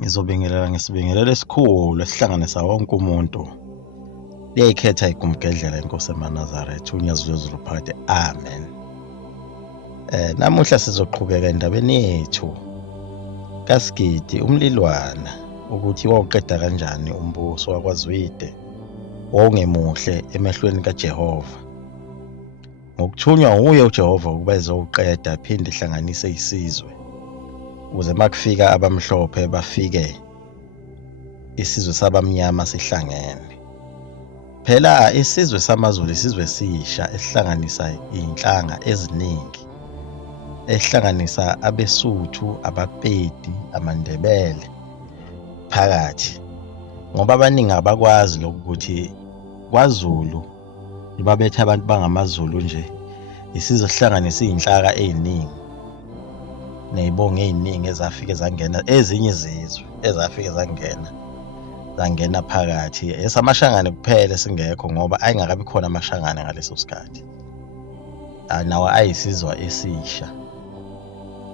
Ngizobingelela ngesibingelelo esikhulu esihlanganisa wonke umuntu. Liyayikhetha igumgedlela inkosi emaNazaretha unyazulezulu phakade. Amen. Namuhla sizoqhubeka endabeni yethu kaSigidi umlilwana ukuthi wawuqeda kanjani umbuso wakwaZwide wawungemuhle emehlweni kaJehova. Ngokuthunywa nguye uJehova ukuba ezowuqeda aphinde ihlanganise isizwe ukuze makufika abamhlophe bafike isizwe sabamnyama sihlangene. Phela isizwe samaZulu isizwe esisha esihlanganisa inhlanga eziningi, esihlanganisa abeSuthu, abaPedi, amaNdebele phakathi, ngoba abaningi abakwazi lokuthi kwaZulu babethe abantu bangamaZulu nje isizwe sihlanganisa izinhlaka eziningi nezibongo eziningi ezafike zangena ezinye izizwe ezafike zangena phakathi. Esamashangane kuphela singekho ngoba ayingakabi khona amashangane ngaleso sikhathi, nawo ayisizwa esisha.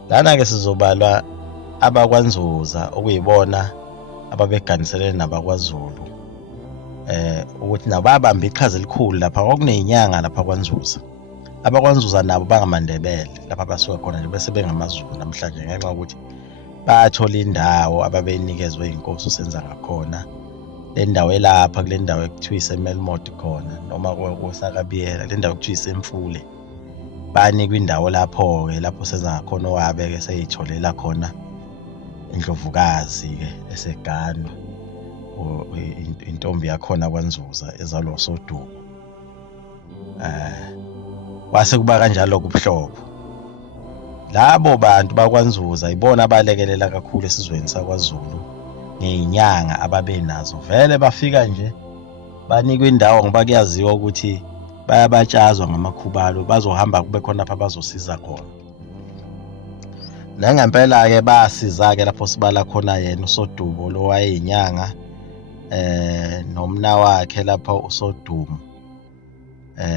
Lana ke sizobalwa abakwaNzuza okuyibona ababeganiselene nabakwaZulu, ukuthi nabo babamba iqhaza elikhulu lapha. Kwakunezinyanga lapha kwaNzuza. AbakwaNzuza nabo bangamaNdebele lapha basuka khona nje bese bengamaZulu namhlanje ngenxa ukuthi bathola indawo ababenikezwe inkosi usenza ngakhona. Le ndawo elapha kule ndawo ekuthiwa iseMelmot khona noma kosakabiyela, le ndawo ekuthiwa isemfule, banikwa indawo lapho-ke lapho senza ngakhona owabe-ke seyitholela khona indlovukazi-ke eseganwa, intombi yakhona kwaNzuza ezalwa uSodumo. Wase kuba kanjalo kubuhlobo. Labo bantu bakwaNzuza ibona abalekelela kakhulu esizweni sakwaZulu ngezinyanga ababenazo. Vele bafika nje banikwa indawo ngoba kuyaziwa ukuthi bayabatshazwa ngamakhubalo, bazohamba kube khona lapha bazosiza khona. Nangempela-ke basiza-ke lapho sibala khona yena uSodumo lo wayeyinyanga, nomna wakhe lapha uSodumo,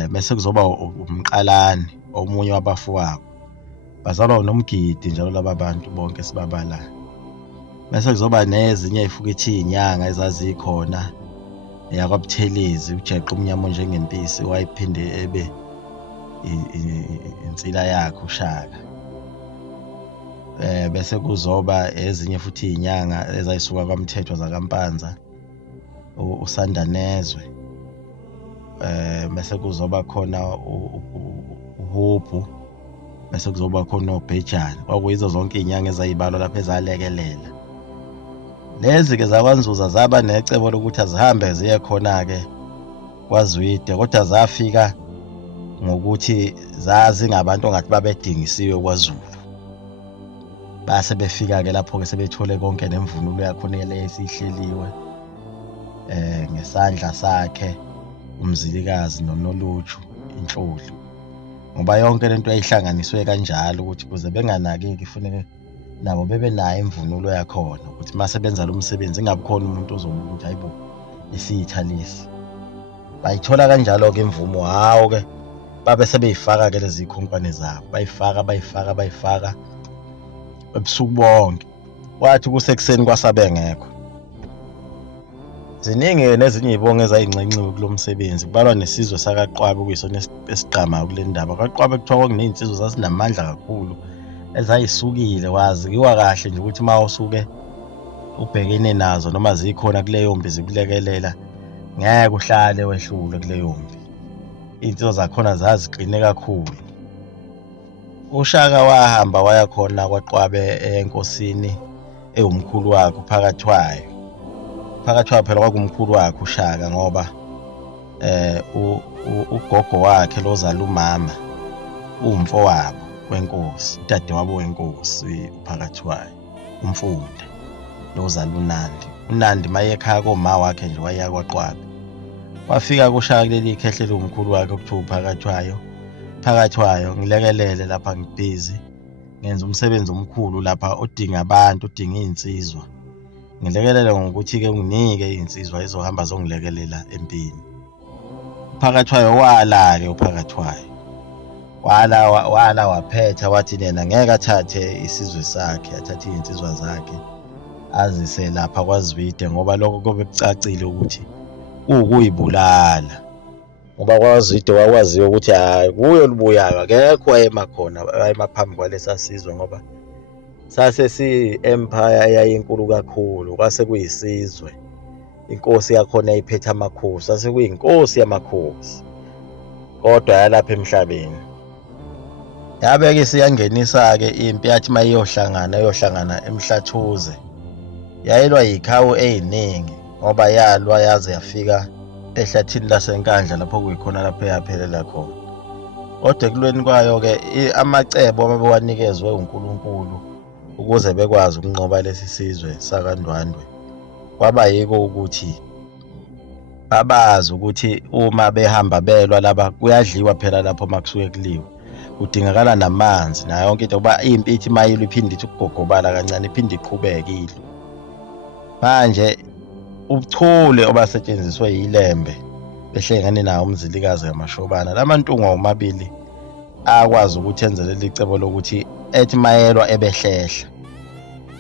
bese kuzoba umqalane omunye wabafowabo, bazalwa noMgidi njalo laba bantu bonke sibabala. Bese kuzoba nezinye futhi izinyanga ezazikhona, yakwaButhelezi uJeqa umnyama njengempisi wayiphinde ebe insila yakhe uShaka. Bese kuzoba ezinye futhi izinyanga ezayisuka kwaMthethwa zakaMpanza, uSandanezwe. Bese kuzoba khona uHobu, bese kuzoba khona uBhejane. Kwakuyizo zonke izinyanga ezayibalwa lapha ezalekelela. Lezi-ke zakwaNzuza zaba necebo lokuthi azihambe ziye khona-ke kwaZwide, kodwa zafika ngokuthi zazi ngabantu ongathi babedingisiwe kwaZulu. Base befika-ke lapho-ke sebethole konke nemvunulo yakhona le esihleliwe ngesandla sakhe umzilikazi noNolutshu inhloli, ngoba yonke lento yayihlanganiswe kanjalo ukuthi kuze benganakeki kufuneke nabo bebe nayo imvunulo yakhona ukuthi mase benza lo msebenzi ingabi khona umuntu ozobuka ukuthi hayibo isiyithalisi. Bayithola kanjalo-ke imvumo. Hawo-ke babe sebeyifaka-ke lezi khonkwane zabo, bayifaka ebusuku bonke. Kwathi kusekuseni kwasabengekho. Ziningi nezinye izibongo ezayinxenxiwe kulo msebenzi, kubalwa nesizwe sakaQwabe okuyisona esigqama kule ndaba. KwaQwabe kuthiwa kwakunezinsizwe zazinamandla kakhulu ezayisukile, waziwa kahle nje ukuthi mawusuke ubhekene nazo noma zikhona kuleyo mpi zikulekelela ngeke uhlale wehlule kuleyo mpi. Izinsizwa zakhona zaziqine kakhulu. uShaka wahamba waya khona kwaQwabe enkosini ewumkhulu wakhe uPhakathwayo. uPhakathwayo phela kwakumkhulu wakhe uShaka ngoba ugogo wakhe lozala umama umfowabo wenkosi, udadewabo wenkosi uPhakathwayo, umfunda lozala uNandi. uNandi mayekhaya koma wakhe nje waya kwaQwabe. Wafika kuShaka kuleli khehle lomkhulu wakhe okuthiwa uPhakathwayo, ngilekelele lapha ngibhizi, ngenza umsebenzi omkhulu lapha odinga abantu, odinga izinsizwa. Ngilekelele ngokuthi-ke unginike izinsizwa ezohamba zongilekelela empini. uPhakathwayo wala-ke uPhakathwayo wala waphetha wathi yena ngeke athathe isizwe sakhe, athathe izinsizwa zakhe azise lapha kwaZwide ngoba lokho kube kucacile ukuthi kuyibulala, ngoba kwaZwide wakwaziyo ukuthi hayi kuyo lubuyayo akekho wayemakhona wayemaphambi kwalesa sizwe ngoba sasesi-empire eyayinkulu kakhulu, kwase kuyisizwe. Inkosi yakhona iphethe amakhosi, sase kuyinkosi yamakhosi kodwa yalapha emhlabeni. Yabe-ke siyangenisa-ke impi yathi uma iyohlangana eMhlathuze yayilwa yikhawu ey'ningi ngoba yalwa yaze yafika ehlathini lasenkandla lapho kuyikhona lapho eyaphelela khona. Kodwa ekulweni kwayo-ke amacebo ababewanikezwe uNkulunkulu ukuze bekwazi ukunqoba lesi sizwe sakaNdwandwe kwaba yiko ukuthi babazi ukuthi uma behamba belwa laba kuyadliwa phela lapho makusuke kuliwe, kudingakala namanzi nayo yonke into ngoba impi ithi mayilwa iphinde ithi ukugogobala kancane iphinde iqhubeke ilwe. Manje ubuchule obasetshenziswe yiLembe behlengane nawo uMzilikazi kaMashobana, lamantunga omabili akwazi ukuthi enze leli cebo lokuthi ethi mayelwa ebehlehla,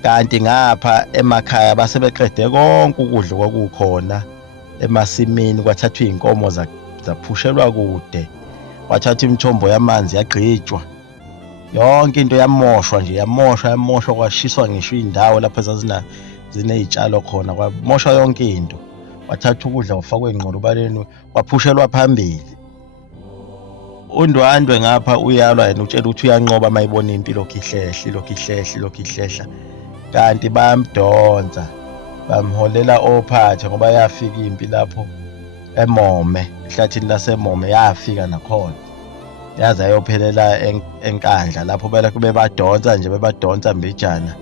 kanti ngapha emakhaya basebeqede konke ukudla kwakukhona emasimini, kwathathwa iy'nkomo zaphushelwa kude, kwathathwa imithombo yamanzi yagqitshwa, yonke into yamoshwa nje, yamoshwa kwashiswa ngisho iy'ndawo lapho ziney'tshalo khona, kwamoshwa yonke into, kwathathwa ukudla kufakwe ey'nqolobaleni, kwaphushelwa phambili. UNdwandwe ngapha uyalwa yena utshela ukuthi uyanqoba mayibona impi ilokhu ihlehla, kanti bayamdonsa bamholela ophathe ngoba yafika impi lapho eMome, ehlathini laseMome yafika nakhona yaze ayophelela enkandla lapho belokhu bebadonsa mbijana,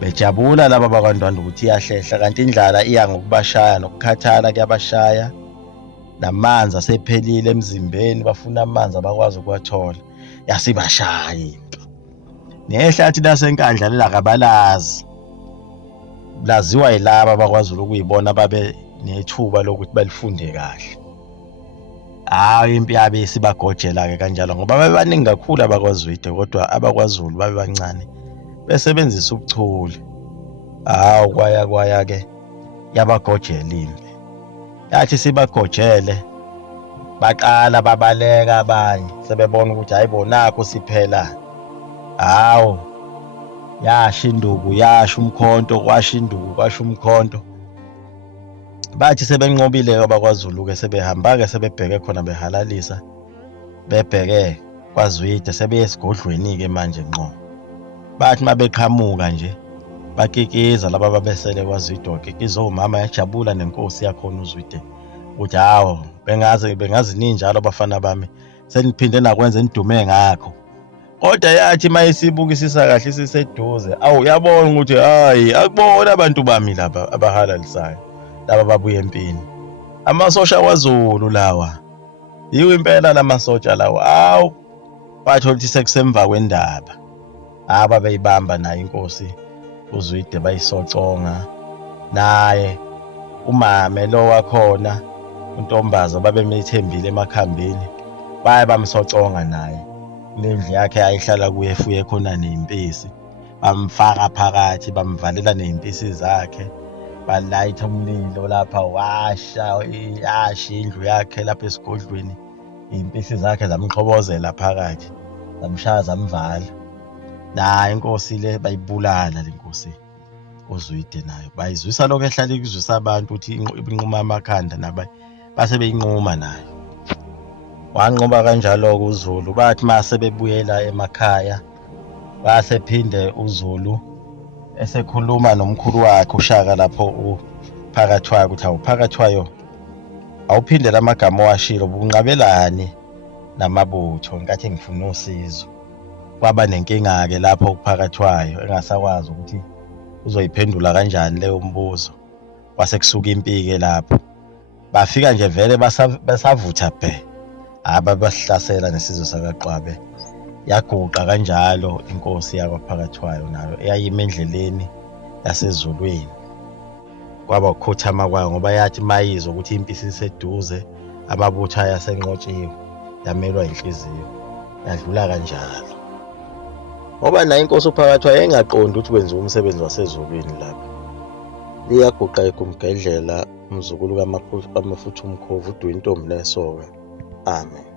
bejabula laba bakwaNdwandwe ukuthi iyahlehla, kanti indlala iya ngokubashaya nokukhathala kuyabashaya, namanzi asephelile emzimbeni, bafuna amanzi abakwazi ukuwathola, yasibashaya into. Nehlathi lasenkandla lelakabalazi, laziwa yilaba abakwazi ukuyibona babe nethuba lokuthi balifunde kahle. Hayi impi yabe isibagojela-ke kanjalo ngoba babebaningi kakhulu abakwaZwide kodwa abakwaZulu babe bancane besebenzisa ubuchule. Hawu kwaya-ke yabagojela impi, yathi sibagojele baqala babaleka abanye sebebona ukuthi hayi bonakho siphela. Hawu yasha induku, yasha umkhonto, kwasha induku, kwasha umkhonto. Bathi sebenqobile abakwaZulu-ke sebehamba-ke sebebheke khona behalalisa, bebheke kwaZwide sebeye esigodlweni-ke manje ngqo. Bathi mabeqhamuka nje bakikiza laba babesele kwaZwide, wakikiza omama, yajabula nenkosi yakhona uZwide ukuthi hawo bengazi ninjalo abafana bami, seniphinde nakwenza nidume ngakho. Kodwa yathi mayisibukisisa kahle isiseduze, awu yabona ukuthi hayi akubona abantu bami laba abahalalisayo, laba babuye empini, amasosha kwaZulu lawa, yiwo impela lamasotsha lawa. Awu bathola ukuthi sekusemva kwendaba, babeyibamba nayo inkosi uZwide bayisoconga, naye umame lo wakhona uNtombaza babemethembile emakhambeni baye bamsoconga naye lendlu yakhe ayihlala kuye fuye khona ney'mpisi, bamfaka phakathi bamvalela ney'mpisi zakhe, balayitha umlilo lapha, yasha indlu yakhe lapha esigodlweni, iy'mpisi zakhe zamxhobozela phakathi, zamshaya zamvala. Nayo inkosi le bayibulala le nkosi uZwide nayo, bayizwisa lokho ehlala ikuzwisa abantu ukuthi inquma amakhanda nabaye base beyinquma nayo. Wanqoba kanjalo-ke uZulu, bathi mase bebuyela emakhaya basephinde uZulu esekhuluma nomkhulu wakhe uShaka lapho uPhakathwayo ukuthi awuPhakathwayo awuphindele amagama owashilo bunqabelani namabutho, nkathi ngifuna usizo. Kwaba nenkinga-ke lapho uPhakathwayo engasakwazi ukuthi uzoyiphendula kanjani leyo mbuzo, kwase kusuka impi-ke lapho bafika nje vele besavutha bhe, babasihlasela nesizwe sakaQwabe. Yaguqa kanjalo inkosi yakwaPhakathwayo nayo eyayima endleleni yasezulwini. Kwaba ukukhothama kwayo ngoba yathi mayizwa ukuthi impi isiseduze, amabutho ayasenqotshiwe, yamelwa inhliziyo, yadlula kanjalo. Ngoba nayo inkosi uPhakathwayo engaqondi ukuthi kwenziwa umsebenzi wasezulwini lapho. liyaguqa igumgedlela umzukulu kamafutha umkhovu uDuyintombi nesoka. Amen.